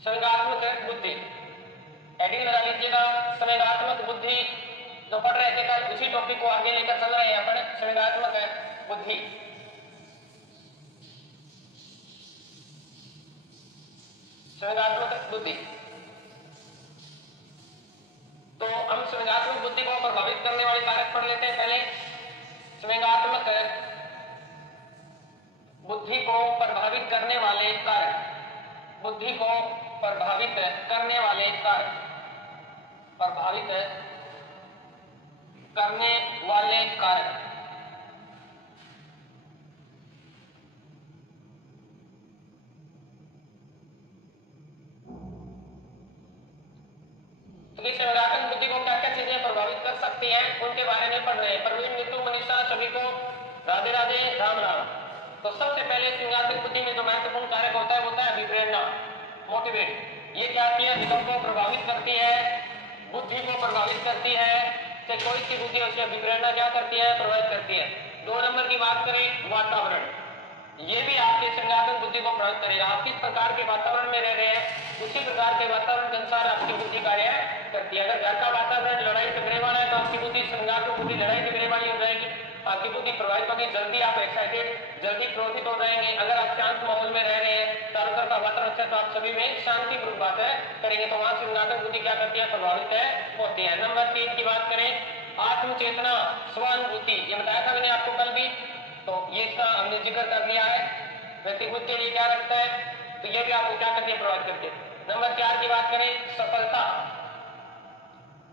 संवेगात्मक बुद्धि, हेडिंग लगा लीजिएगा संवेगात्मक बुद्धि। जो पढ़ रहे थे कल उसी टॉपिक को आगे लेकर चल रहे हैं अपन, संवेगात्मक बुद्धि। संवेगात्मक बुद्धि, तो हम संवेगात्मक बुद्धि को प्रभावित करने वाले कारक पढ़ लेते हैं पहले। संवेगात्मक बुद्धि को प्रभावित करने वाले कारक, बुद्धि को प्रभावित करने वाले कारक, प्रभावित करने वाले कारक। संवेगात्मक बुद्धि को क्या क्या चीजें प्रभावित कर सकती हैं उनके बारे में पढ़ रहे हैं। प्रवीण, नीतू, मनीषा सभी को राधे राधे, राम राम। तो सबसे पहले संवेगात्मक बुद्धि में जो महत्वपूर्ण कारक होता है वो होता है अभिप्रेरणा, मोटिवेट। ये क्या होती है? विकल्प को प्रभावित करती है, बुद्धि को प्रभावित करती है। कि कोई सी बुद्धि उसकी अभिप्रेरणा क्या करती है? प्रभावित करती है। 2 नंबर की बात करें, वातावरण, ये भी आपके संवेगात्मक बुद्धि को प्रभावित करेगा। आप किस प्रकार के वातावरण में रह रहे हैं उसी प्रकार के वातावरण के अनुसार आपकी बुद्धि कार्य करती है। अगर घर का वातावरण लड़ाई झगड़े वाला है तो आपकी बुद्धि, संवेगात्मक बुद्धि लड़ाई झगड़े वाली हो जाएगी, आपकी बुद्धि प्रभावित होगी, जल्दी आप एक्साइटेड, जल्दी क्रोधित हो जाएंगे। अगर आप शांत माहौल में रह रहे हैं, चारों तरफ का वातावरण अच्छा, तो आप सभी में शांति पूर्वक बात करेंगे, तो वहां संवेगात्मक बुद्धि क्या करती है? प्रभावित होती है। नंबर 3 की बात करें, आत्मचेतना, स्वानुभूति, ये बताया था मैंने आपको कल भी, तो ये इसका हमने जिक्र कर लिया है। व्यक्तिगत के लिए क्या रखता है, तो ये भी आपको क्या करती है? प्रभावित करती है। नंबर 4 की बात करें, सफलता,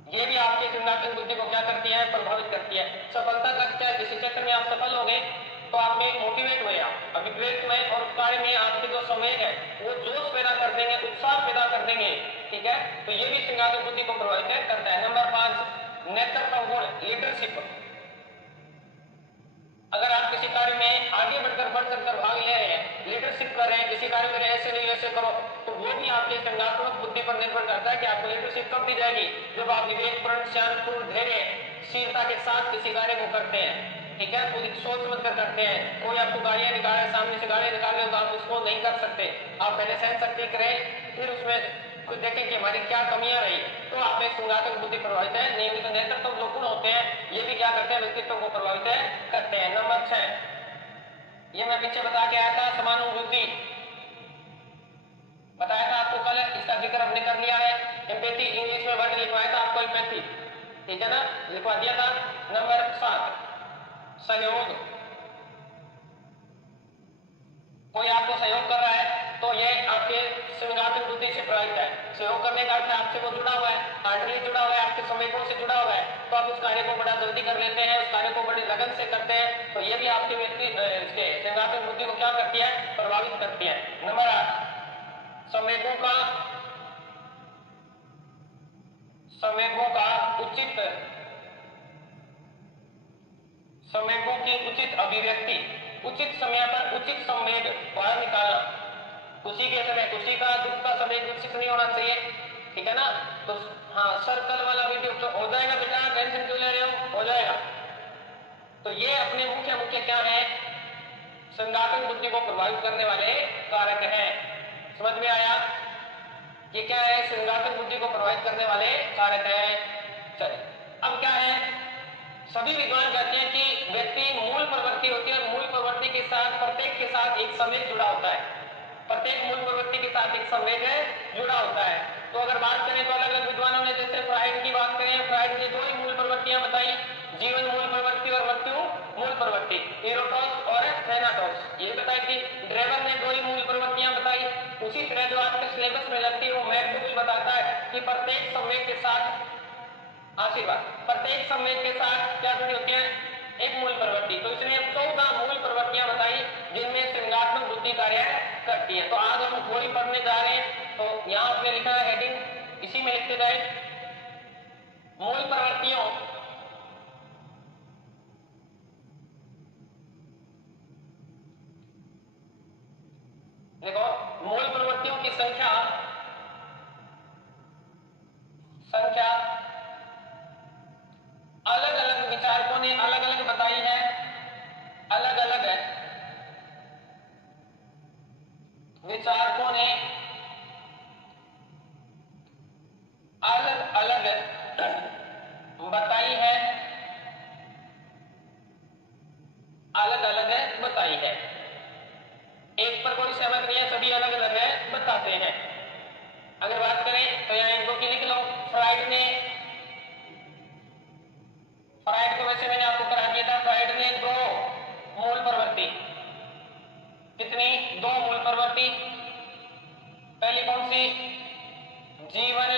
ये भी आपके संवेगात्मक बुद्धि को क्या करती है? प्रभावित करती है। सफलता का क्या, किसी क्षेत्र में आप सफल हो गए तो आप में मोटिवेट हुए, आप अभिप्रेत में, और कार्य में आपके जो संवेग है वो जोश पैदा कर देंगे, उत्साह पैदा कर देंगे, ठीक है। तो ये भी संवेगात्मक बुद्धि को प्रभावित करता है। नंबर 5, नेतृत्व गुण, लीडरशिप। अगर आप किसी कार्य में आगे बढ़ चढ़कर भाग ले रहे हैं, लीडरशिप कर रहे हैं, किसी कार्य में ऐसे नहीं ऐसे करो, तो वो भी आपके संवेगात्मक बुद्धि पर निर्भर करता है कि आपको लीडरशिप कब दी जाएगी? जब आप विवेकपूर्ण, शांतिपूर्ण, धैर्यशीलता के साथ किसी कार्य को करते हैं, ठीक है। पूरी सोच समझ कर करते हैं। कोई आपको गाड़ियां निकाले, सामने से गाड़ियां निकाले तो आप उसको नहीं कर सकते, आप पहले सहन शक्ति करें, फिर उसमें कुछ देखें कि हमारी क्या कमियां रही, तो आप में संवेगात्मक बुद्धि प्रभावित है। नियमित नेतृत्व जो गुण होते हैं ये भी क्या करते हैं? व्यक्तित्व को प्रभावित करते हैं। नंबर 6, ये मैं पीछे बता के आया था, समानुभूति, बताया था आपको कल, इसका जिक्र हमने कर लिया है। एम्पैथी, इंग्लिश में वर्ड लिखवाया था आपको एम्पैथी, ठीक है ना, लिखवा दिया था। नंबर 7, सहयोग, कोई आपको सहयोग कर रहा है तो ये आपके संवेगात्मक बुद्धि से प्रभावित है। सहयोग करने का अर्थ आपसे वो जुड़ा हुआ है, हार्डली जुड़ा हुआ है, आपके संवेगों से जुड़ा हुआ है, तो आप उस कार्य को बड़ा जल्दी कर लेते हैं, उस कार्य को बड़ी लगन से करते हैं, तो ये भी आपके व्यक्ति संवेगात्मक बुद्धि को क्या करती है? प्रभावित करती है। नंबर 8, संवेगों की उचित अभिव्यक्ति, उचित समय पर उचित संवेग बाहर निकालना। खुशी के समय खुशी का, दुख का संवेग विकसित नहीं होना चाहिए, ठीक है ना। तो हाँ, सर्कल वाला वीडियो तो हो जाएगा बेटा, टेंशन क्यों ले रहे हो जाएगा। तो ये अपने मुख्य क्या है? संवेगात्मक बुद्धि को प्रभावित करने वाले कारक हैं। समझ में आया? ये क्या है? संवेगात्मक बुद्धि को प्रभावित करने वाले कारक हैं। चलिए, अब क्या है, सभी विद्वान कहते हैं कि व्यक्ति मूल प्रवृत्ति होती है, और मूल प्रवृत्ति के साथ प्रत्येक के साथ एक संवेग जुड़ा होता है, प्रत्येक मूल प्रवृत्ति के साथ एक संवेग जुड़ा होता है। तो अगर बात करें तो अलग अलग विद्वानों ने, जैसे फ्राइड की बात करें, फ्राइड ने 2 ही मूल प्रवृत्तियां बताई, जीवन मूल प्रवृत्ति और मृत्यु मूल प्रवृत्ति, इरोटॉस और थैनाटॉस, ये बताई थी। ड्रेवर ने 2 ही मूल प्रवृत्तियां बताई। उसी तरह जो आपके सिलेबस में लगती है वो मैक्सवेल बताता है कि प्रत्येक संवेग के साथ, आशीर्वाद, प्रत्येक संवेग के साथ क्या जुड़ी होती है? एक मूल प्रवृत्ति। तो इसने 14 मूल प्रवृत्तियां बताई जिनमें संवेगात्मक बुद्धि कार्य करती है। तो आज हम थोड़ी पढ़ने जा रहे हैं, तो यहां आपने लिखा है हेडिंग, इसी में लिखते जाए, मूल प्रवृत्तियों देखो, मूल प्रवृत्तियों की संख्या अलग अलग विचारकों ने अलग अलग बताई है, अलग अलग विचारकों ने जाते हैं। अगर बात करें तो यहाँ एक दो की लिख लो। फ्राइड को वैसे मैंने आपको करा दिया था, फ्राइड ने 2 मूल प्रवृत्ति, कितनी? 2 मूल प्रवृत्ति। पहली कौन सी? जीवन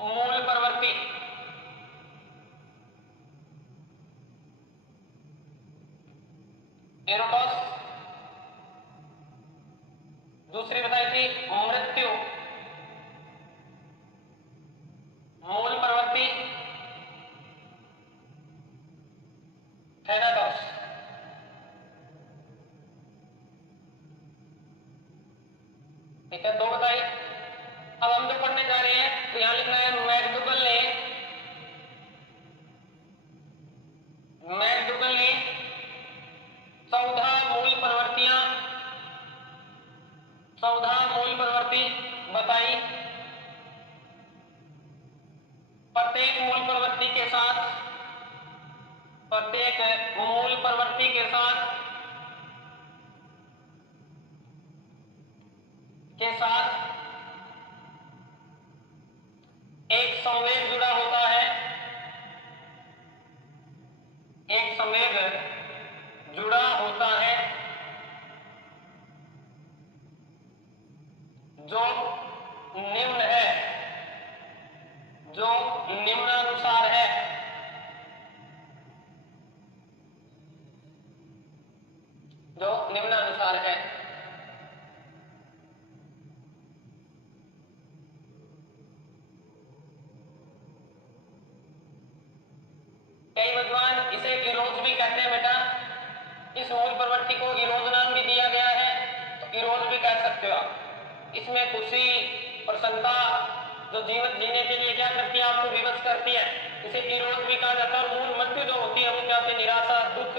मूल प्रवृत्ति। एरोटॉस। दूसरी बताई थी मृत्यु मूल प्रवृत्ति, थैनाटॉस। ठीक है, 2 बताई। अब हम जो पढ़ने जा रहे हैं तो यहां लिखना है मैकडूगल ने 14 मूल प्रवृत्ति बताई। प्रत्येक मूल प्रवृत्ति के साथ एक संवेग जुड़ा होता है, जो निम्नानुसार है। कई विद्वान इसे इरोज भी कहते हैं बेटा। इस मूल प्रवृत्ति को इरोज नाम भी दिया गया है, तो इरोज भी कह सकते हो आप। इसमें खुशी, प्रसन्नता जो जीवन जीने के लिए क्या करती है, आपको विवश करती है, इसे इरोज भी कहा जाता है। और मूल मृत्यु जो होती है वो क्या होती है? निराशा, दुख,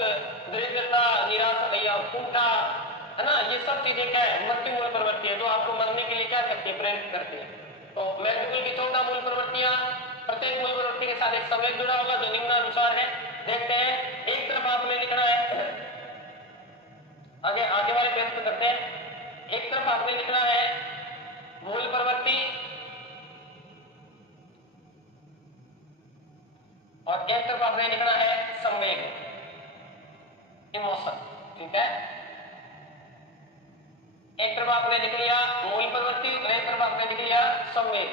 दरिद्रता, निराशा या कुंठा, है ना, ये सब चीजें क्या है? मृत्यु मूल प्रवृत्ति है, जो आपको मरने के लिए क्या करती है? प्रेरित करती है। तो मैकडूगल की 14 मूल प्रवृत्तियां, प्रत्येक मूल प्रवृत्ति के साथ एक संवेग जुड़ा होगा जो निम्नानुसार है। देखते हैं, एक तरफ आपने लिखना है, आगे वाले पेज पे करते हैं। एक तरफ आपने लिखना है मूल प्रवृत्ति और एक तरफ आपने लिखना है संवेग, इमोशन। ठीक है, एक तरफ आपने लिख लिया मूल प्रवृत्ति और एक तरफ आपने लिख लिया संवेग।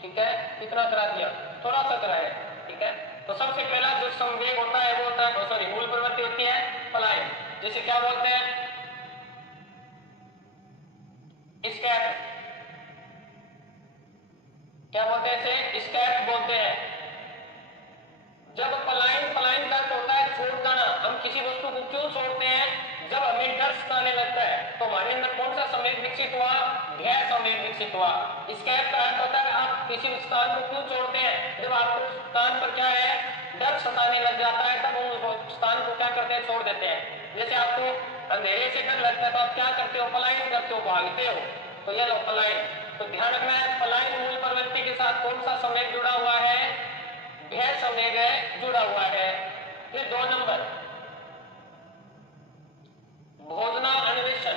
ठीक है, कितना करा दिया? थोड़ा सा करा है। ठीक है, तो सबसे पहला जो संवेग होता है वो होता है, सॉरी, मूल प्रवृत्ति होती है पलायन, जिसे क्या बोलते हैं? स्कैप। क्या बोलते हैं इसे? स्कैप बोलते हैं। जब पलायन का अर्थ होता है छोड़ जाना। हम किसी वस्तु को क्यों छोड़ते हैं? जब हमें डर सताने लगता है, तो हमारे अंदर कौन सा संवेग विकसित हुआ? भय संवेग विकसित हुआ। स्कैप का अर्थ होता है आप किसी स्थान को क्यों छोड़ते हैं? जब आपको स्थान पर क्या है? डर सताने लग जाता है, तब उस स्थान को क्या करते हैं? छोड़ देते हैं। जैसे आपको अंधेरे से डर लगता है तो आप क्या करते हो? पलायन करते हो, भागते हो। तो ये लो पलायन। तो ध्यान रखना है, पलायन मूल प्रवृत्ति के साथ कौन सा संवेग जुड़ा हुआ है? भय संवेग जुड़ा हुआ है। फिर 2 नंबर, भोजना अन्वेषण।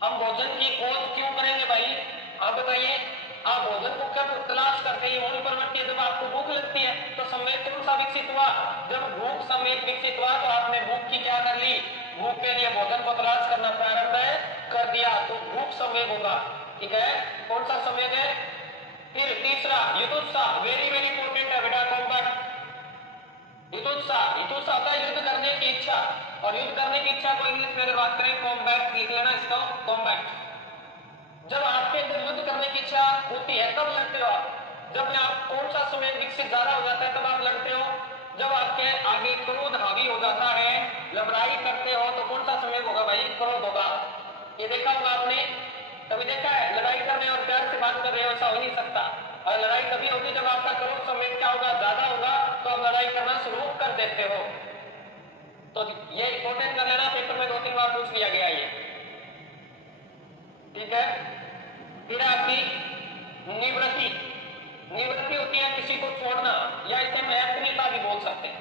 हम भोजन की खोज क्यों करेंगे भाई? आप बताइए, आप भोजन को कब तलाश करते हैं? मूल प्रवृत्ति है। जब आपको भूख लगती है तो संवेग कौन सा विकसित हुआ? जब भूख संवेग विकसित हुआ तो आपने भूख की क्या कर ली? भूख के लिए भोजन को तलाश करना प्रारंभ कर दिया, तो भूख संवेग होगा। ठीक है, कौन सा संवेग है? फिर तीसरा, युतुत्साह। वेरी वेरी इंपॉर्टेंट है बेटा, कॉम्बैट। युतुत्साह होता है युद्ध करने की इच्छा, और युद्ध करने की इच्छा को इंग्लिश में अगर बात करें कॉम्बैट लिख लेना इसको, कॉम्बैट। जब आपके अंदर युद्ध करने की इच्छा होती है तब लड़ते हो आप। जब आप कौन सा संवेग विकसित ज्यादा हो जाता है तब आप लड़ते हो? जब आपके आगे क्रोध हावी हो जाता है, लड़ाई करते हो, तो कौन सा संवेग होगा भाई? क्रोध होगा। ये देखा होगा आपने, कभी देखा है? लड़ाई कर रहे हो और प्यार से बात कर रहे हो, ऐसा हो नहीं सकता। और लड़ाई तभी होगी जब आपका क्रोध संवेग क्या होगा? ज्यादा होगा, तो आप लड़ाई करना शुरू कर देते हो। तो ये इंपॉर्टेंट कर लेना, पेपर में 2-3 बार पूछ लिया गया ये। ठीक है, फिर आपकी निवृत्ति होती है किसी को छोड़ना, या इसे हम अप्रियता भी बोल सकते हैं।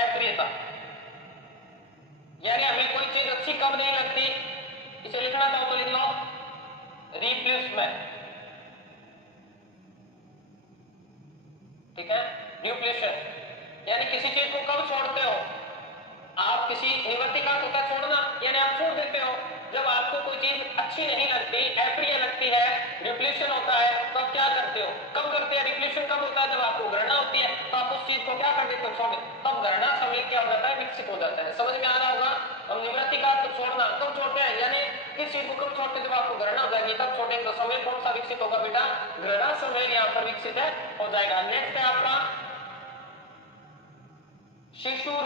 अप्रियता। यानी हमें कोई चीज अच्छी कब नहीं लगती, इसे लिखना चाहो तो लिख लो रिप्लेसमेंट, ठीक है, ड्यूप्लेशन, यानी किसी चीज को कब छोड़ते हो आप, किसी निवृत्ति का होता छोड़ना, यानी आप छोड़ देते हो जब आपको कोई चीज अच्छी नहीं लगती, अप्रिय लगती है, रिप्लेशन होता है, तो आप क्या करते हो, कब करते हैं रिप्लेशन, कब होता है जब आपको घृणा होती है, तो आप उस चीज को क्या कर देते हो, छोड़, तब घृणा समय क्या हो जाता है, विकसित हो जाता है। समझ में आ रहा होगा। हम निवृत्ति का तो छोड़ना कब छोड़ते हैं, यानी किस चीज को कब छोड़ते हैं, जब आपको घृणा हो जाएगी तब छोड़ेंगे, तो समय कौन सा विकसित होगा बेटा, घृणा समय यहाँ पर विकसित है हो जाएगा। नेक्स्ट है आपका शिशु,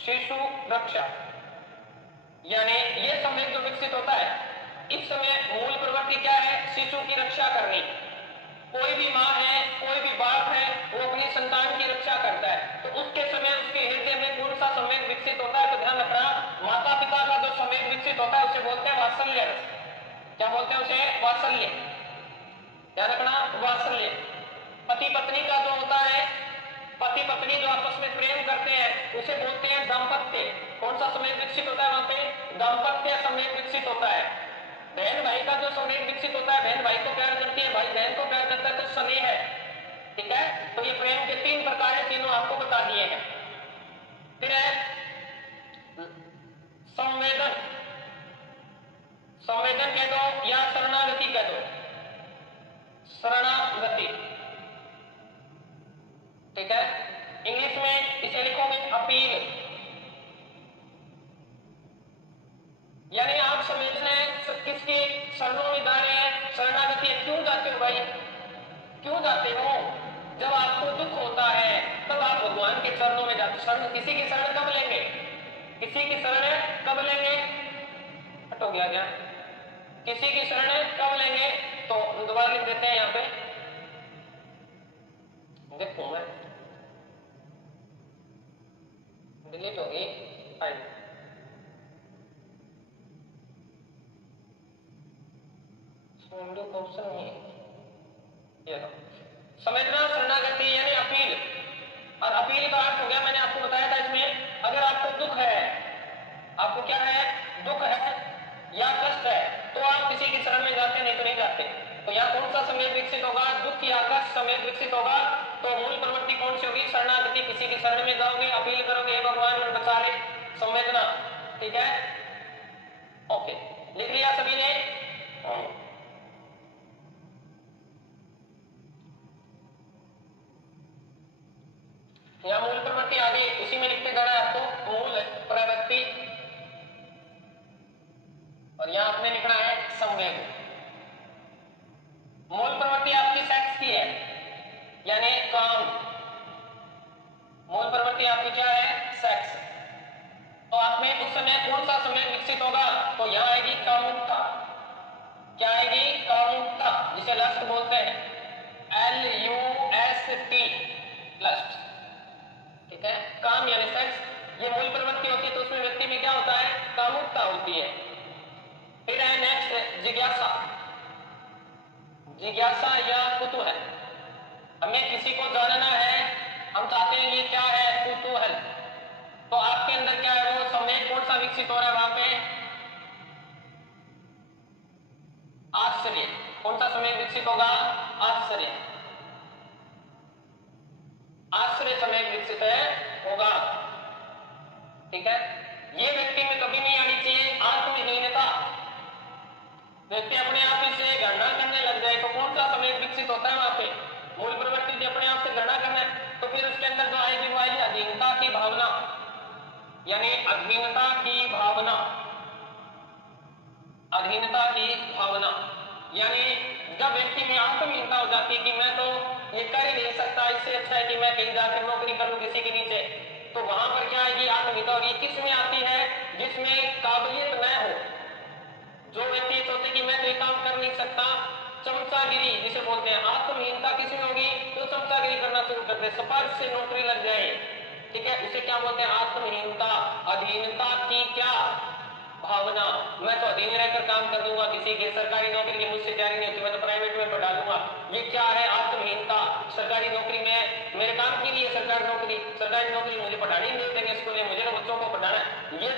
शिशु रक्षा, यानी ये समय जो विकसित होता है, इस समय मूल प्रवृत्ति क्या है, शिशु की रक्षा करनी। कोई भी माँ है, कोई भी बाप है, वो अपनी संतान की रक्षा करता है, तो उसके समय उसके हृदय में कौन सा समय विकसित होता है, तो ध्यान रखना, माता पिता का जो समय विकसित होता है उसे बोलते हैं वात्सल्य रस। क्या बोलते हैं उसे, वात्सल्य, ध्यान रखना, वात्सल्य। पति पत्नी का जो होता है, पति पत्नी जो आपस में प्रेम करते हैं उसे बोलते हैं दाम्पत्य। कौन सा समय विकसित होता है वहां पे, दाम्पत्य समय विकसित होता है। बहन भाई का जो समय विकसित होता है, बहन भाई को प्यार करती है, भाई बहन को प्यार करता है, तो स्नेह है, ठीक है। तो ये प्रेम के तीन प्रकार है, तीनों आपको बता दिए हैं। फिर है संवेदन, संवेदन कह दो या शरणागति कह दो, शरणागति, ठीक है। इंग्लिश में इसे लिखोगे अपील, यानी आप समझना है किसके शरणों में जा रहे हैं, शरणागति। क्यों जाते हो भाई, क्यों जाते हो, जब आपको दुख होता है तब आप भगवान के चरणों में जाते। शरण, किसी की शरण कब लेंगे, किसी की शरण कब लेंगे, हट हो गया क्या, किसी की शरण कब लेंगे, तो दोबारा लिख देते हैं यहाँ पे, देखो मैं डिलीट होगी फाइल, विंडो का ऑप्शन नहीं है, ये समझना, शरणागति यानी अपील। और अपील का अर्थ हो गया, मैंने आपको बताया था इसमें, अगर आपको दुख है, आपको क्या है, दुख है या कष्ट है, तो आप किसी की शरण में जाते, नहीं तो नहीं जाते। तो यहाँ कौन सा समय विकसित होगा, दुख या कष्ट समय विकसित होगा, तो मूल प्रवृत्ति कौन सी होगी, शरणागति, किसी की शरण में जाओगे, अपील करोगे, भगवान मन बचा ले, संवेदना, ठीक है, ओके, लिख लिया सभी ने। यहाँ मूल प्रवृत्ति आ गई, उसी में लिखते जाना है आपको, मूल प्रवृत्ति, और यहाँ आपने लिखना है संवेग। मूल प्रवृत्ति आपकी सेक्स की है, यानी काम, मूल प्रवृत्ति आपकी क्या है, सेक्स। तो आप में उस समय कौन सा समय विकसित होगा, तो यहाँ आएगी कामुकता, क्या आएगी, कामुकता, जिसे लस्ट बोलते हैं, LUST, लस्ट, ठीक है, काम यानी सेक्स, ये मूल प्रवृत्ति होती है, तो उसमें व्यक्ति में क्या होता है, कामुकता होती है। फिर है नेक्स्ट जिज्ञासा, जिज्ञासा या कुतूहल, हमें किसी को जानना है, हम चाहते हैं ये क्या है, कुतूहल, तो आपके अंदर क्या है, वो समय कौन सा विकसित हो रहा है वहां पे, आश्चर्य, कौन सा समय विकसित होगा, आश्चर्य, आश्चर्य समय विकसित होगा, ठीक है। ये व्यक्ति में कभी नहीं आनी चाहिए आत्महीनता, व्यक्ति अपने आप से गणना करने लग जाए, तो कौन सा समय विकसित होता है वहां पे, मूल प्रवृत्ति अपने आप से गणना करना है, तो फिर उसके अंदर जो आएगी वो आएगी अधीनता की भावना, यानी अधीनता की भावना, अधीनता की भावना, यानी जब व्यक्ति में आत्महीनता हो जाती है कि मैं तो ये कर ही नहीं सकता, इससे अच्छा है कि मैं कहीं जाकर नौकरी करूं किसी के नीचे, तो वहां पर क्या आएगी, आत्महीनता होगी। किसमें आती है, जिसमें काबिलियत न हो, जो व्यक्ति सोचते कि मैं तो ये काम कर नहीं सकता, चमचागिरी जिसे बोलते हैं, आत्महीनता किसमें होगी, तो चमचागिरी करना शुरू कर दे, स्पर्श से नौकरी लग जाए, ठीक है, उसे क्या बोलते हैं, आत्महीनता। अधीनता की क्या भावना, मैं तो अधीन रहकर काम कर दूंगा, किसी की सरकारी नौकरी की मुझसे तैयारी नहीं होती, मैं तो प्राइवेट में पढ़ा दूंगा, ये क्या है, आत्महीनता। सरकारी नौकरी में मेरे काम के लिए सरकारी नौकरी मुझे पढ़ानी नहीं देंगे स्कूल में, मुझे तो बच्चों को पढ़ाना है, ये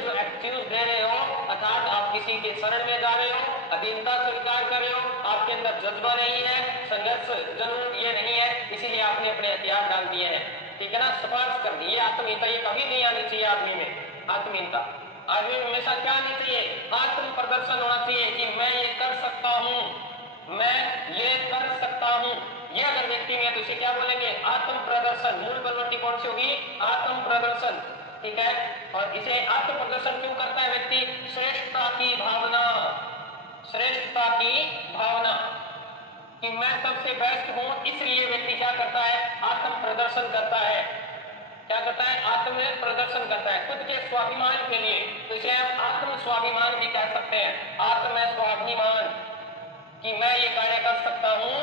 के शरण में जा रहे हो, अधीनता स्वीकार कर रहे हो, आपके अंदर जज्बा नहीं है, संघर्ष जरूर ये नहीं है, इसीलिए आपने अपने हथियार डाल दिए हैं, ठीक है ना, सिफारिश कर दी। ये आत्महीनता ये कभी नहीं आनी चाहिए आदमी में। आत्महीनता आदमी में हमेशा क्या आनी चाहिए? आत्म प्रदर्शन होना चाहिए कि मैं ये कर सकता हूं, मैं ये कर सकता हूं। ये अगर व्यक्ति में है तो इसे क्या बोलेंगे? आत्म प्रदर्शन। मूल प्रवृत्ति कौन सी होगी? आत्म प्रदर्शन, ठीक है। और इसे आत्म प्रदर्शन क्यों करता है व्यक्ति? श्रेष्ठता की भावना, श्रेष्ठता की भावना कि मैं सबसे बेस्ट हूं, इसलिए व्यक्ति क्या करता है? आत्म प्रदर्शन करता है। क्या करता है? आत्म प्रदर्शन करता है खुद के स्वाभिमान के लिए। तो इसे हम आत्म स्वाभिमान भी कह सकते हैं। आत्म स्वाभिमान कि मैं ये कार्य कर सकता हूं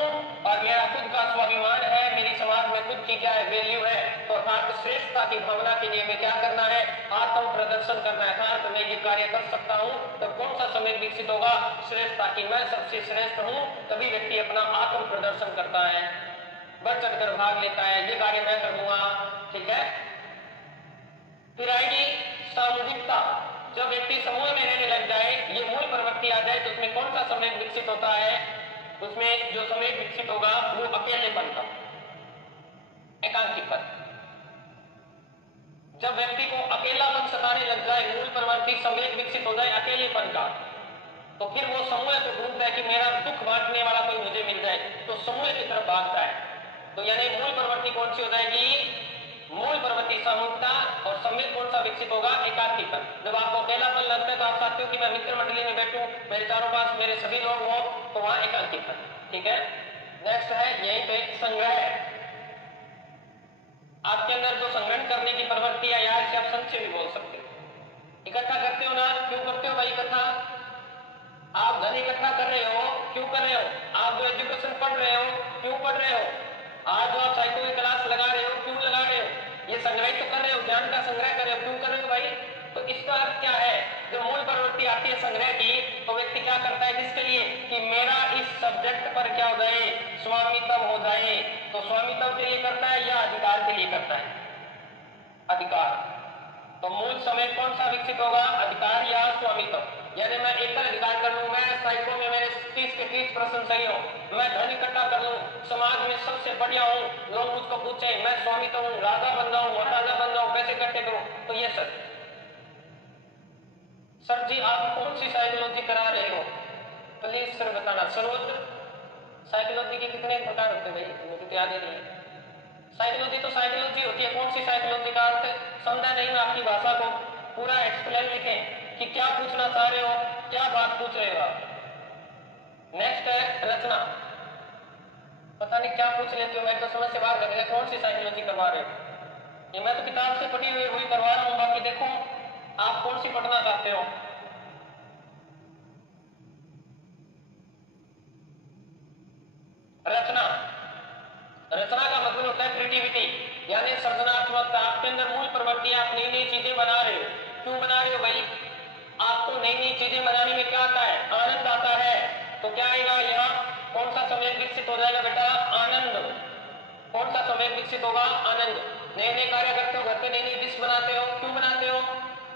और मेरा खुद का स्वाभिमान है, मेरी समाज में खुद की क्या है? वैल्यू है। तो अर्थात श्रेष्ठता की भावना के लिए मैं क्या करना है? आत्म प्रदर्शन करना है। अर्थात मैं ये कार्य कर सकता हूं। तो कौन सा समय विकसित होगा? श्रेष्ठता की मैं सबसे श्रेष्ठ हूं। तभी व्यक्ति अपना आत्म प्रदर्शन करता है, बढ़ चढ़कर भाग लेता है, ये कार्य मैं कर दूंगा, ठीक है। फिर आएगी सामूहिकता। जब व्यक्ति समूह में रहने लग जाए, ये मूल प्रवृत्ति आ जाए, तो उसमें कौन सा समय विकसित होता है? उसमें जो समय विकसित होगा वो अकेलेपन का, एकांकीपन। जब व्यक्ति को अकेलापन सताने लग जाए, मूल प्रवृत्ति समय विकसित हो जाए अकेलेपन का, तो फिर वो समूह को ढूंढता है कि मेरा दुख बांटने वाला कोई मुझे मिल जाए, तो समूह की तरफ भागता है। तो यानी मूल प्रवृत्ति कौन सी हो जाएगी? मूल प्रवृत्ति सामूहिकता। और समय कौन सा विकसित होगा? एकाकीपन। जब आपको अकेलापन लगता है तो आप चाहते हो कि मैं मित्र मंडली में बैठूं, मेरे चारों पास मेरे सभी लोग हों, तो वहां एकाकीपन, ठीक है। नेक्स्ट है यहीं पे संग्रह। आपके अंदर जो संग्रहण करने की प्रवृत्ति है, यार इसे आप संचय भी बोल सकते हो। इकट्ठा करते हो ना? क्यों करते हो भाई इकट्ठा? आप धन इकट्ठा कर रहे हो, क्यों कर रहे हो? आप जो एजुकेशन पढ़ रहे हो, क्यों पढ़ रहे हो? आज जो आप साइकिल की क्लास लगा रहे हो, क्यों लगा रहे हो? ये संग्रह तो कर रहे हो, ज्ञान का संग्रह कर रहे हो, क्यों कर रहे हो भाई? तो इसका अर्थ क्या है? जो मूल प्रवृत्ति आती है संग्रह की, तो व्यक्ति क्या करता है? किसके लिए? कि मेरा इस सब्जेक्ट पर क्या हो जाए? स्वामित्व हो जाए। तो स्वामित्व के लिए करता है या अधिकार के लिए करता है? अधिकार। तो मूल समय कौन सा विकसित होगा? अधिकार या स्वामित्व। यानी मैं एकल अधिकार कर लूं, मैं साइको में मेरे 30 के 30% सही हो, मैं धन इकट्ठा कर लूं, समाज में सबसे बढ़िया हूं, लोग मुझको पूछे, मैं स्वामित्व हूं, राजा बन जाऊं, महाराजा बन जाऊं, पैसे इकट्ठे करूं, तो ये सर जी आप कौन सी साइकोलॉजी करा रहे हो? प्लीज सर बताना। सर्वोच्च साइकोलॉजी के कितने प्रकार होते हैं भाई? मुझे तो याद ही नहीं है। साइकोलॉजी तो साइकोलॉजी होती है, कौन सी साइकोलॉजी का अर्थ समझा नहीं। मैं आपकी भाषा को पूरा एक्सप्लेन लिखें कि क्या पूछना चाह रहे हो, क्या बात पूछ रहे हो आप। नेक्स्ट है रचना। पता नहीं क्या पूछ लेते हो, मैं तो समझ से बाहर कर दिया। कौन सी साइकोलॉजी करवा रहे हो? ये मैं तो किताब से पढ़ी हुई वही करवा रहा हूं, बाकी देखो आप कौन सी पढ़ना चाहते हो। रचना, रचना का मतलब होता है क्रिएटिविटी, यानी सृजनात्मकता। आपके अंदर मूल प्रवृत्ति, आप नई नई चीजें बना रहे हो। क्यों बना रहे हो भाई? आपको नई नई चीजें बनाने में क्या आता है? आनंद आता है। तो क्या आएगा यहाँ? कौन सा समय विकसित हो जाएगा बेटा? आनंद। कौन सा समय विकसित होगा? आनंद। नए नए कार्य करते हो, घर पे नई नई डिश बनाते हो, क्यों बनाते हो?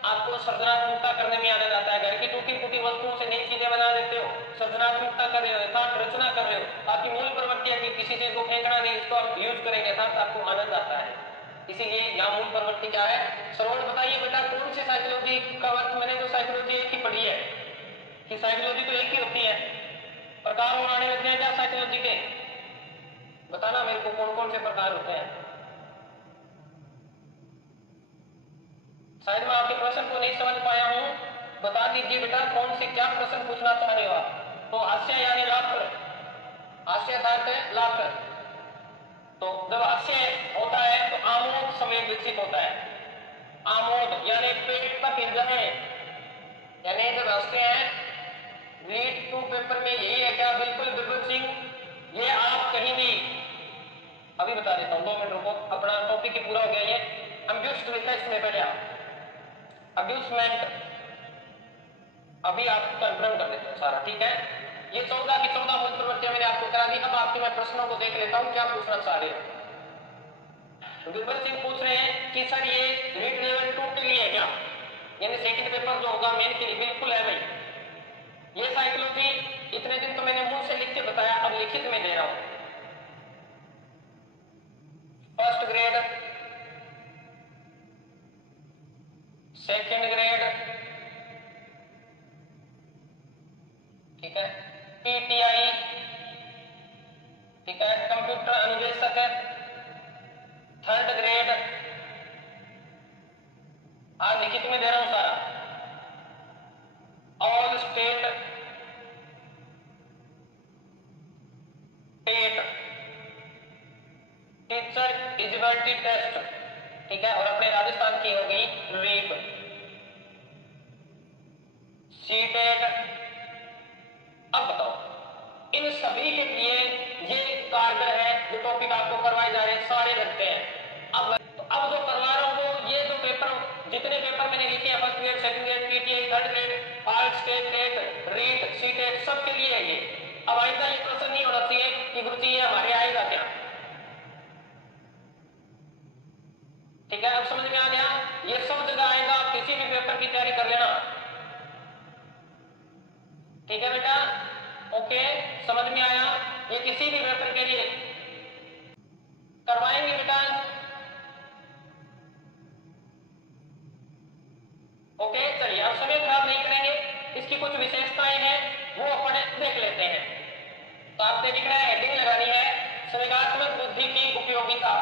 आपको सृजनात्मकता करने में आनंद आता है। घर की टूटी फूटी वस्तुओं से नई चीजें बना देते हो, सृजनात्मकता कर रहे हो, अर्थात रचना कर रहे हो। आपकी मूल प्रवृत्ति है कि किसी चीज को फेंकना नहीं, इसको आप यूज करेंगे, अर्थात आपको आनंद आता है। इसीलिए यहाँ मूल प्रवृत्ति क्या है? सरोवर बताइए बेटा कौन सी साइकोलॉजी का अर्थ? मैंने जो साइकोलॉजी एक ही पढ़ी है कि साइकोलॉजी तो एक ही होती है, प्रकार और आने लगते हैं क्या साइकोलॉजी के? बताना मेरे को कौन कौन से प्रकार होते हैं। शायद मैं आपके प्रश्न को नहीं समझ पाया हूं, बता दीजिए बेटा कौन से क्या प्रश्न पूछना चाह रहे हो आप। तो हास्य यानी लाफ्टर, हास्य का अर्थ है लाफ्टर। तो जब हास्य होता है तो आमोद समय विकसित होता है। आमोद यानी पेट तक हिल जाए, यानी जब हंसते हैं। रीड टू पेपर में यही है क्या? बिल्कुल बिल्कुल सिंह, ये आप कहीं भी अभी बता देता हूँ, 2 मिनट रुको, अपना टॉपिक ही पूरा हो गया। ये अब्यूज्ड लिखा है इसमें पहले आप, अब्यूजमेंट अभी आप कंफर्म कर देते हैं सारा, ठीक है। ये 14 की 14 मूल प्रवृत्तियां मैंने आपको करा दी। अब आपके मैं प्रश्नों को देख लेता हूं, क्या पूछना चाह रहे हो। बिरबल सिंह पूछ रहे हैं कि सर ये रीड लेवल 2 के लिए है क्या? यानी सेकंड पेपर जो होगा मेन के लिए? बिल्कुल है भाई, ये साइकोलॉजी इतने दिन तो मैंने मुंह से लिख के बताया, अब लिखित में दे रहा हूं। फर्स्ट ग्रेड, सेकेंड ग्रेड, ठीक है, पीटीआई, ठीक है, कंप्यूटर अनुदेशक है, थर्ड ग्रेड, आज लिखित में दे रहा हूं सारा, all state TET teacher eligibility test, ठीक है, और अपने राजस्थान की हो गई रेप, सीटेट। अब बताओ इन सभी के लिए ये कारगर है, जो टॉपिक आपको करवाए जा रहे हैं सारे लगते हैं। अब जो करवा रहा हूं वो ये जो पेपर, जितने पेपर मैंने लिखे हैं, first grade, second grade, PTI, third grade, all state TET, REET, CTET, सबके लिए है ये। अब आइंदा ये प्रश्न नहीं होना चाहिए कि गुरुजी ये हमारे आएगा क्या, ठीक है, अब समझ में आ गया, ये सब जगह आएगा, आप किसी भी पेपर की तैयारी कर लेना, ठीक है बेटा, ओके, समझ में आया, ये किसी भी पेपर के लिए करवाएंगे बेटा, ओके। चलिए अब समय खराब नहीं करेंगे, इसकी कुछ विशेषताएं हैं वो अपन देख लेते हैं। तो आपने लिखना है, हेडिंग लगानी है, संवेगात्मक बुद्धि की उपयोगिता,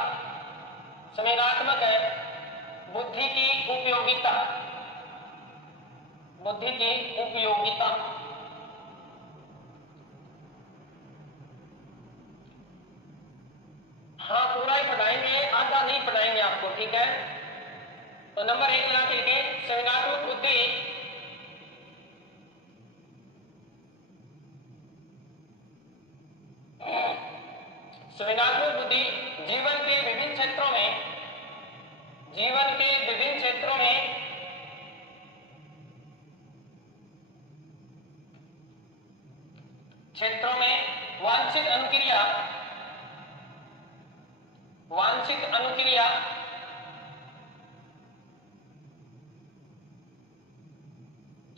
संवेगात्मक है बुद्धि की उपयोगिता, बुद्धि की उपयोगिता। हाँ पूरा ही पढ़ाएंगे, आधा नहीं पढ़ाएंगे आपको, ठीक है। तो नंबर 1 लगा के लिखे, संवेगात्मक बुद्धि संवेगात्मक बुद्धि जीवन के विभिन्न क्षेत्रों में, जीवन के विभिन्न क्षेत्रों में वांछित अनुक्रिया, वांछित अनुक्रिया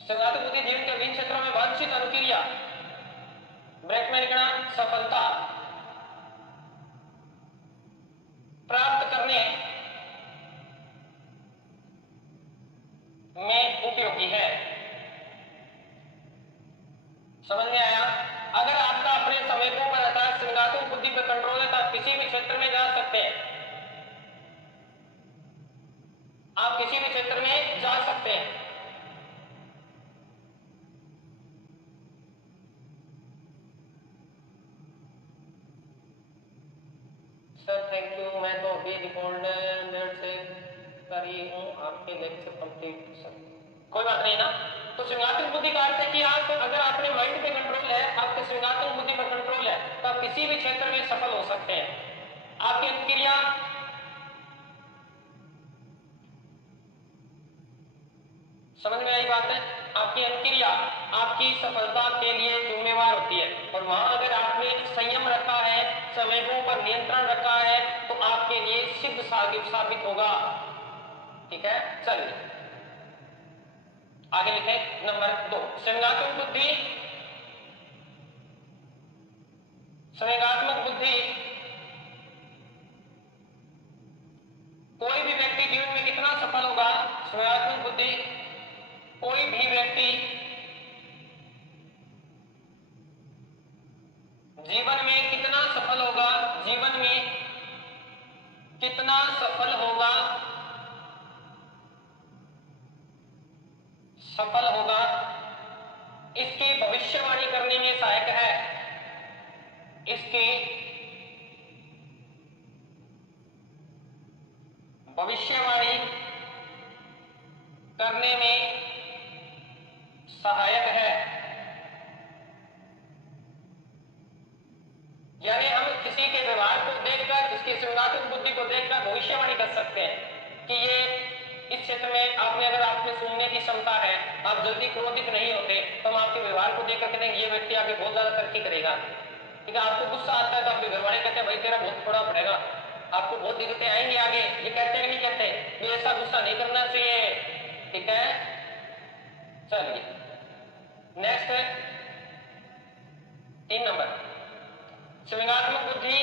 संवेगात्मक बुद्धि जीवन के विभिन्न क्षेत्रों में वांछित अनुक्रिया, ब्रेक में लिखना, सफलता प्राप्त करने में उपयोगी है। समझ में आया? अगर आपका अपने समय को पर अर्थात संवेगात्मक बुद्धि पर कंट्रोल है तो आप किसी भी क्षेत्र में जा सकते हैं, आप किसी भी क्षेत्र में जा सकते हैं। सर थैंक यू, मैं तो अभी रिकॉर्डर से करी हूँ आपके लेक्चर कंप्लीट। सर कोई बात नहीं ना। तो संवेगात्मक बुद्धि का अर्थ है कि आप अगर अपने माइंड पे कंट्रोल है, आपके संवेगात्मक बुद्धि पर कंट्रोल है, तो आप किसी भी क्षेत्र में सफल हो सकते हैं। आपकी अनुक्रिया समझ में आई बात है? आपकी अनुक्रिया आपकी सफलता के लिए जिम्मेवार होती है, और वहां अगर आपने संयम रखा है, संवेगों पर नियंत्रण रखा है, तो आपके लिए सिद्ध साबित होगा, ठीक है। चलिए आगे लिखे, नंबर 2, संवेगात्मक बुद्धि, संवेगात्मक बुद्धि कोई भी व्यक्ति जीवन में कितना सफल होगा, संवेगात्मक बुद्धि कोई भी व्यक्ति जीवन में कितना सफल होगा, जीवन में कितना सफल होगा, सफल होगा, इसकी भविष्यवाणी करने में सहायक है, इसकी भविष्यवाणी करने में सहायक है। यानी हम किसी के व्यवहार को देखकर, इसकी संवेगात्मक बुद्धि को देखकर भविष्यवाणी कर सकते हैं कि ये इस क्षेत्र में आपने सुनने की क्षमता है, आप जल्दी क्रोधित नहीं होते, तो हम आपके व्यवहार को देखकर कहते हैं ये व्यक्ति आगे बहुत ज्यादा तरक्की करेगा, ठीक है। आपको गुस्सा आता है तो आपके घर वाले कहते हैं भाई तेरा बहुत बड़ा पड़ेगा, आपको बहुत दिक्कतें आएंगी आगे, ये कहते हैं नहीं कहते, ये ऐसा गुस्सा नहीं करना चाहिए, ठीक है। चलिए नेक्स्ट है 3 नंबर, संवेगात्मक बुद्धि।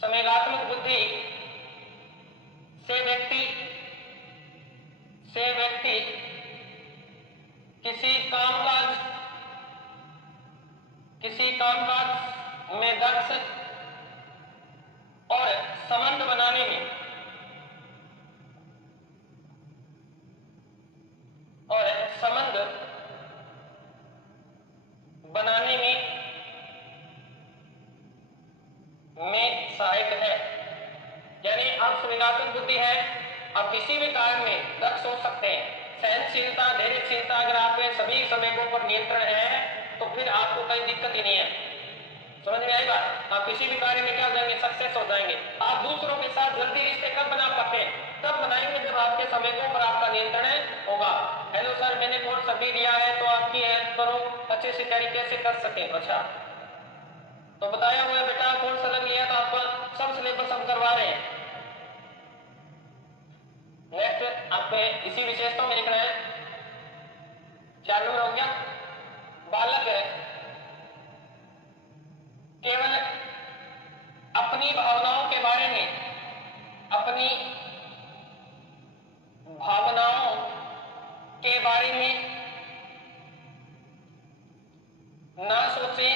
संवेगात्मक बुद्धि से व्यक्ति किसी कामकाज में दक्ष और संबंध बनाने में सहायक है। यानी आप संवेगात्मक बुद्धि है, आप किसी भी कार्य में दक्ष हो सकते हैं। सहनशीलता, धैर्यशीलता, अगर आप में सभी संवेगों पर नियंत्रण है तो फिर आपको कोई दिक्कत ही नहीं है। समझ में आई बात? आप किसी भी कार्य में क्या हो जाएंगे, सक्सेस हो जाएंगे। आप दूसरों के साथ जल्दी रिश्ते कब बना पाते हैं? तब बनाएंगे जब आपके संवेगों पर आपका नियंत्रण होगा। हेलो सर, मैंने कोर्स अभी लिया है तो आपकी हेल्प करो, अच्छे से तरीके से कर सके। अच्छा, तो बताया हुआ है बेटा, कोर्स अलग लिया तो आपका सब सिलेबस हम करवा रहे हैं। नेक्स्ट आपको इसी विशेषता में लिखना है। 4 नंबर हो गया, बालक केवल अपनी भावनाओं के बारे में ना सोचे,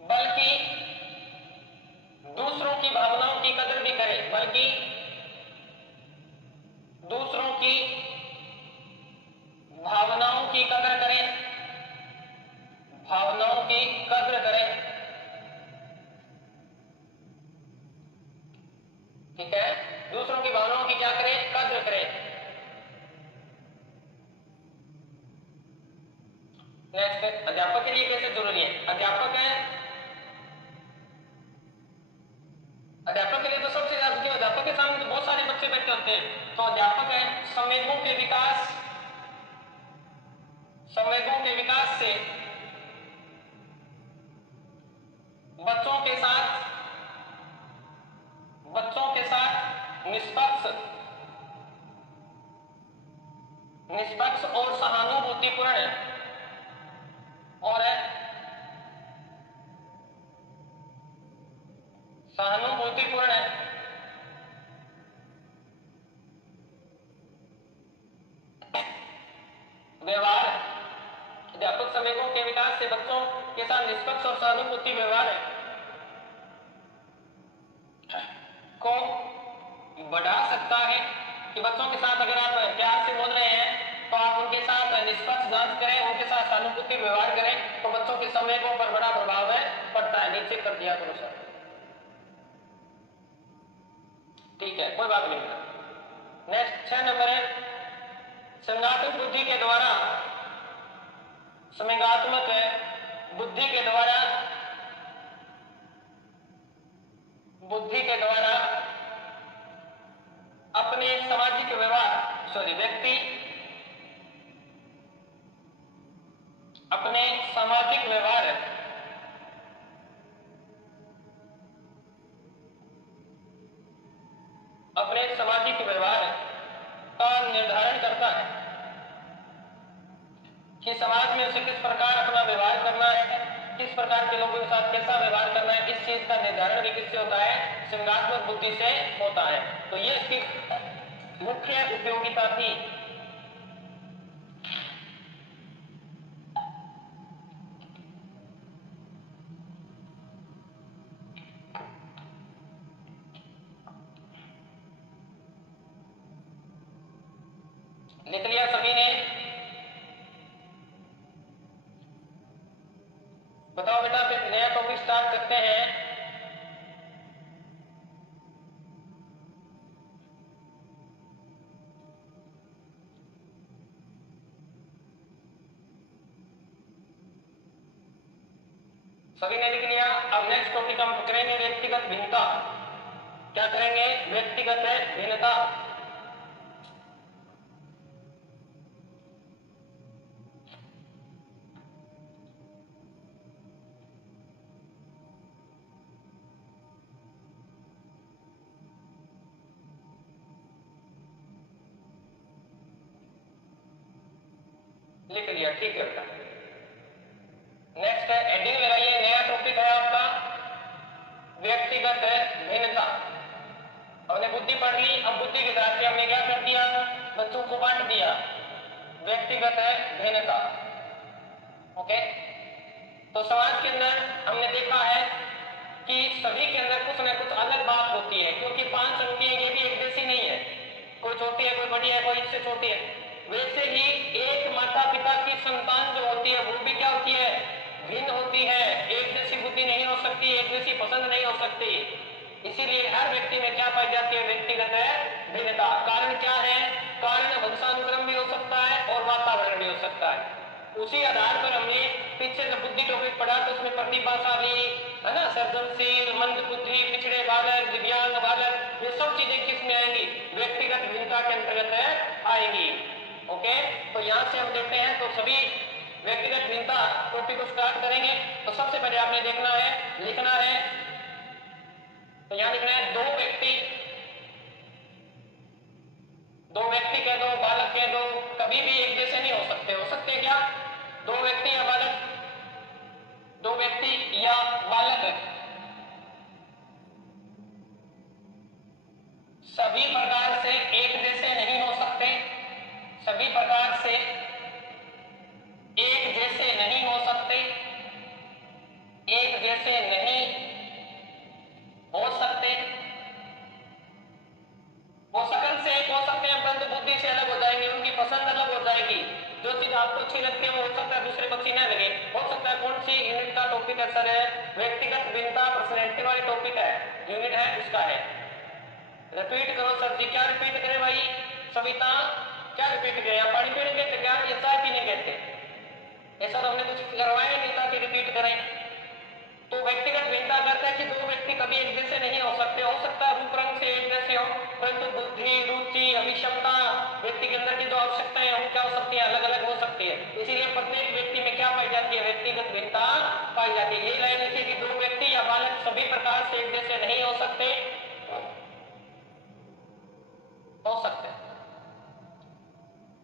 बल्कि दूसरों की भावनाओं की कदर भी करे, भावनाओं की कदर करे। ठीक है, दूसरों की भावनाओं की क्या करे, कदर करे। नेक्स्ट, अध्यापक के लिए कैसे जरूरी है? अध्यापक के लिए तो सबसे ज्यादा, क्योंकि अध्यापक के सामने तो बहुत सारे बच्चे बैठे होते हैं। तो अध्यापक संवेगों के विकास से बच्चों के साथ निष्पक्ष और सहानुभूतिपूर्ण व्यवहार। अध्यापक संवेगों के विकास से बच्चों के साथ निष्पक्ष और सहानुभूति व्यवहार को बढ़ा सकता है। कि बच्चों के साथ अगर आप प्यार से बोल रहे हैं तो आप उनके साथ निष्पक्ष जांच करें, उनके साथ सहानुभूति व्यवहार करें तो बच्चों के संवेगों पर बड़ा प्रभाव पड़ता है। नीचे कर दिया करो सर, ठीक है, कोई बात नहीं। नेक्स्ट 6 नंबर है, संवेगात्मक बुद्धि के द्वारा अपने सामाजिक व्यवहार व्यक्ति अपने सामाजिक व्यवहार का निर्धारण करता है कि समाज में उसे किस प्रकार अपना व्यवहार करना है, किस प्रकार के लोगों के साथ कैसा व्यवहार करना है। इस चीज का निर्धारण भी किससे होता है? संवेगात्मक बुद्धि से होता है। तो ये इसकी मुख्य उपयोगिता थी। लिख लिया सभी ने? बताओ बेटा, फिर नया टॉपिक स्टार्ट करते हैं। सभी ने लिख लिया? अब नेक्स्ट टॉपिक हम करेंगे व्यक्तिगत भिन्नता। क्या करेंगे? व्यक्तिगत भिन्नता। लिख लिया, ठीक है बेटा। नेक्स्ट है हेडिंग लगाइए, नया टॉपिक है आपका व्यक्तिगत भिन्नता। हमने बुद्धि पढ़ ली, अब बुद्धि के साथ हमने क्या कर दिया, बच्चों को बांट दिया व्यक्तिगत भिन्नता। ओके, तो समाज के अंदर हमने देखा है कि सभी के अंदर कुछ ना कुछ अलग बात होती है, क्योंकि 5 अंक ये भी एक जैसी नहीं है, कोई छोटी है, कोई बड़ी है, कोई इससे छोटी है। वैसे ही एक माता पिता की संतान जो होती है वो भी क्या होती है, भिन्न होती है, एक जैसी बुद्धि नहीं हो सकती, एक जैसी पसंद नहीं हो सकती। इसीलिए हर व्यक्ति में क्या पाई जाती है, व्यक्तिगत भिन्नता। कारण क्या है, कारण वंशानुक्रम भी हो सकता है और वातावरण भी हो सकता है। उसी आधार पर हमने पीछे जब बुद्धि टॉपिक पढ़ा तो उसमें प्रतिभाशाली है ना, सर्जनशील, मंद बुद्धि, पिछड़े बालक, दिव्यांग बालक, ये सब चीजें किस में आएंगी, व्यक्तिगत भिन्नता के अंतर्गत आएंगी। ओके, तो यहां से हम देखते हैं, तो सभी व्यक्तिगत भिन्नता टॉपिक को स्टार्ट करेंगे। तो सबसे पहले आपने देखना है, लिखना है, तो यहां लिखना है दो व्यक्ति कह दो, बालक कह दो, कभी भी एक जैसे नहीं हो सकते। हो सकते हैं क्या, दो व्यक्ति या बालक, दो व्यक्ति या बालक सभी प्रकार से एक जैसे नहीं हो सकते, सभी प्रकार से एक जैसे नहीं हो सकते, एक जैसे नहीं हो सकते। वो शकल से एक हो सकते हैं परंतु बुद्धि से अलग हो जाएंगे, उनकी पसंद अलग हो जाएगी। जो चीज आपको अच्छी लगती है वो हो सकता है दूसरे को अच्छी न लगे। हो सकता है कौन सी यूनिट का टॉपिक है सर, व्यक्तिगत भिन्नता पर्सनैलिटी वाली टॉपिक है, यूनिट है उसका है। रिपीट करो सर जी, क्या रिपीट करें भाई, सविता क्या रिपीट करें, पानी पीने कहते क्या या चाय पीने कहते, ऐसा तो हमने कुछ करवाया नहीं था कि रिपीट करें। तो व्यक्तिगत भिन्नता करता है कि दो व्यक्ति कभी एक जैसे नहीं हो सकते। हो सकता है रूप रंग से एक जैसे हो परंतु बुद्धि, रुचि, अभिक्षमता, व्यक्ति के अंदर की जो आवश्यकताएं हैं वो क्या हो सकती है, अलग अलग हो सकती है। इसीलिए प्रत्येक व्यक्ति में क्या पाई जाती है, व्यक्तिगत भिन्नता पाई जाती है। ये लाइन लिखिए कि दो व्यक्ति या बालक सभी प्रकार से एक जैसे नहीं हो सकते, हो सकते।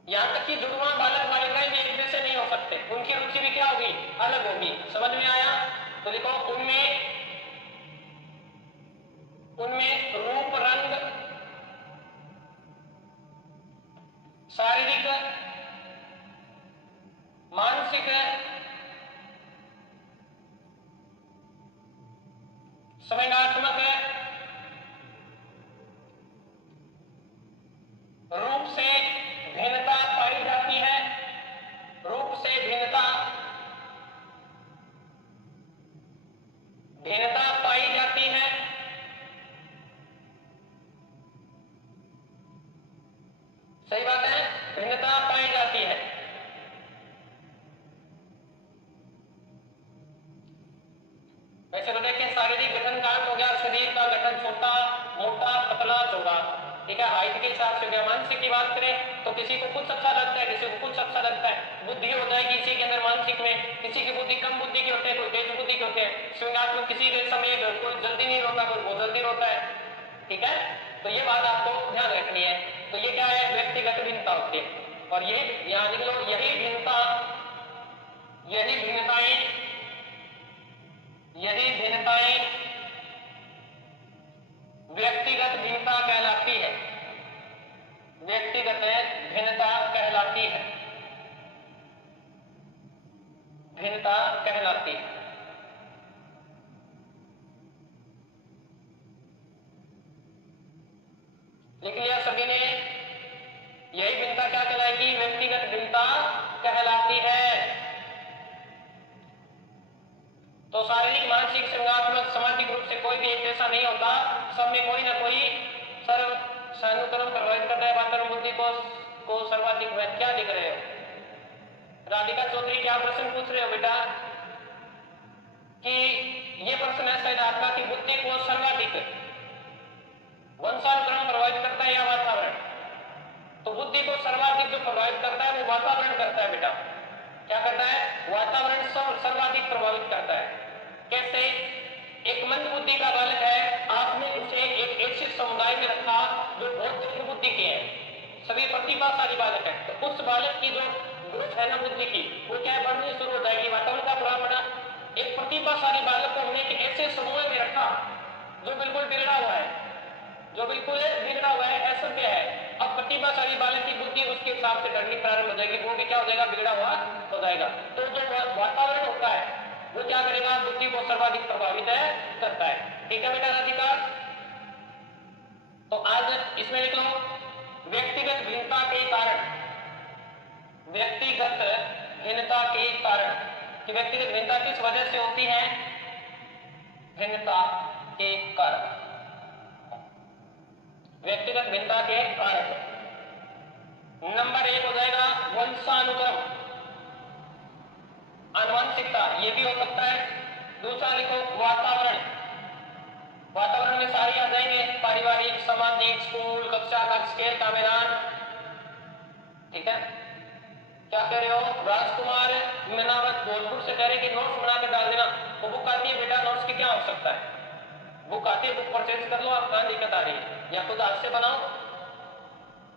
यहां तक कि जुड़वा बालक बालिकाएं भी एक जैसे नहीं हो सकते, उनकी रुचि भी क्या होगी, अलग होगी। समझ में आया, तो देखो उनमें रूप, रंग, शारीरिक, मानसिक, संवेदनात्मक रूप से भिन्नता पाई जाती है, रूप से भिन्नता पाई जाती है। सही बात है, भिन्नता पाई जाती है। वैसे तो देखिए शारीरिक गठन का अर्थ हो गया शरीर का गठन, छोटा, मोटा, पतला, चौड़ा, ठीक है, हाइट के हिसाब से हो गया। मानसिक की बात करें तो किसी को कुछ अच्छा लगता है, किसी को कुछ अच्छा लगता है। बुद्धि हो जाएगी किसी के अंदर मानसिक में, किसी की बुद्धि कम बुद्धि के होते हैं, कोई तेज बुद्धि के होते हैं। संज्ञात्मक किसी के समय कोई जल्दी नहीं रोता, कोई बहुत जल्दी रोता है, ठीक है। तो ये बात आपको ध्यान रखनी है। तो ये क्या है, व्यक्तिगत भिन्नता होती है। और ये ध्यान लिख लो, यही भिन्नताएं व्यक्तिगत भिन्नता कहलाती है, व्यक्तिगत भिन्नता कहलाती है, भिन्नता कहलाती है। लिख लिया सभी ने, यही भिन्नता क्या कहलाएगी, व्यक्तिगत भिन्नता कहलाती है। तो शारीरिक, मानसिक, संज्ञात्मक, सामाजिक रूप से कोई भी एक जैसा नहीं होता, सब में कोई ना कोई सर्वानुक्रम प्रभावित करता है। वातावरण बुद्धि को सर्वाधिक। क्या लिख रहे हो राधिका चौधरी, क्या प्रश्न पूछ रहे हो बेटा, कि ये प्रश्न है शायद आपका कि बुद्धि को सर्वाधिक वंशानुक्रम प्रभावित करता है या वातावरण। तो बुद्धि को सर्वाधिक जो प्रभावित करता है वो वातावरण करता है बेटा। क्या करता है, वातावरण सर्वाधिक प्रभावित करता है। कैसे, एक मंद बुद्धि का बालक है, आपने उसे एक ऐसे समुदाय में रखा जो बहुत तीव्र बुद्धि के हैं, सभी प्रतिभाशाली बालक है, तो उस बालक की जो ग्रोथ है ना बुद्धि की, वो क्या है, बढ़नी शुरू हो जाएगी। वातावरण का प्रभाव पड़ा। एक प्रतिभाशाली बालक को हमने एक ऐसे समूह में रखा जो बिल्कुल बिगड़ा हुआ है, जो बिल्कुल बिगड़ा हुआ है, ऐसा क्या है। अब प्रतिभाशाली बालक की बुद्धि उसके हिसाब से करनी प्रारंभ हो जाएगी, वो भी क्या हो जाएगा, बिगड़ा हुआ हो जाएगा। तो जो वातावरण होता है वो क्या करेगा, बुद्धि को सर्वाधिक प्रभावित करता है। ठीक है बेटा राधिका। तो आज इसमें लिख लो व्यक्तिगत भिन्नता के कारण, व्यक्तिगत भिन्नता के कारण, कि व्यक्तिगत भिन्नता किस वजह से होती है, भिन्नता के कारण, व्यक्तिगत भिन्नता के कारण। नंबर 1 हो जाएगा वंशानुक्रम, आनुवंशिकता, ये भी हो सकता है। दूसरा लिखो वातावरण, वातावरण में सारी आ जाएंगे, पारिवारिक, सामाजिक, स्कूल, कक्षा का स्केल का मैदान। ठीक है, क्या कह रहे हो राजकुमार मेनावत भोजपुर से कह रहे कि नोट्स बनाकर डाल देना। तो बुक आती है बेटा, नोट्स की क्या आवश्यकता है, बुक आती है, बुक परचेज कर लो। आप कहां दिक्कत आ रही है, या खुद हाथ से बनाओ।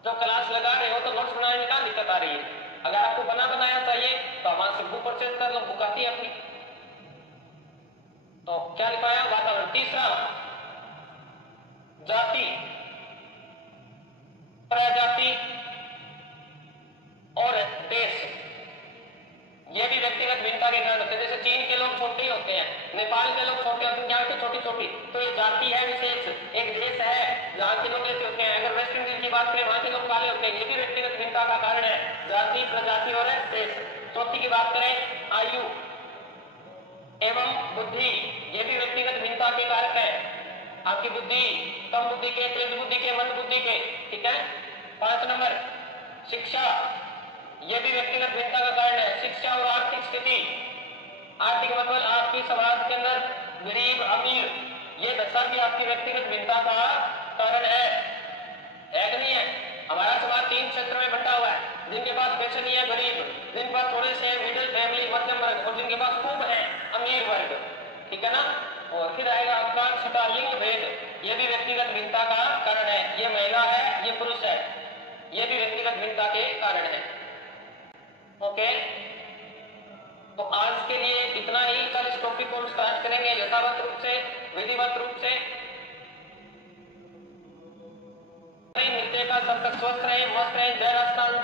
जो क्लास लगा रहे हो तो नोट्स बनाने में क्या दिक्कत आ रही है। अगर आपको बना बनाया चाहिए तो हमारे से बुक परचेज कर लो, बुक आती है अपनी। तो क्या लिखाया, वातावरण। तीसरा जाति, प्रजाति और देश, ये भी व्यक्तिगत भिन्नता के कारण होते हैं। जैसे चीन के लोग छोटे होते हैं, नेपाल के लोग छोटे होते हैं, क्या होते छोटी छोटी, तो ये जाति है विशेष। एक देश है जहाँ के लोग ऐसे होते हैं। अगर वेस्ट इंडीज की बात करें, वहां के लोग काले होते हैं, ये भी व्यक्तिगत भिन्नता का कारण है, जाति, प्रजाति और देश। चौथी की बात करें आयु एवं बुद्धि, ये भी व्यक्तिगत भिन्नता के कारक है। आपकी बुद्धि कम बुद्धि के, तेज बुद्धि के, मंद बुद्धि के। ठीक है। 5 नंबर शिक्षा, यह भी व्यक्तिगत भिन्नता का कारण है। शिक्षा और आर्थिक स्थिति, आर्थिक मतलब आपकी समाज के अंदर गरीब अमीर, ये दशा भी आपकी व्यक्तिगत भिन्नता का कारण है कि नहीं है। हमारा समाज 3 क्षेत्र में बंटा हुआ है, जिनके पास पैसे नहीं है गरीब, जिनके पास थोड़े से मिडिल फैमिली मध्यम वर्ग, और जिनके पास खूब है अमीर वर्ग। ठीक है ना। और फिर आएगा आपका छठा लिंग भेद, यह भी व्यक्तिगत भिन्नता का कारण है। ये महिला है, ये पुरुष है, यह भी व्यक्तिगत भिन्नता के कारण है। ओके, तो आज के लिए इतना ही। कल इस टॉपिक को स्टार्ट करेंगे यथावत रूप से, विधिवत रूप से। नृत्य का, तब तक स्वस्थ रहे, मस्त रहे। जय राजस्थान।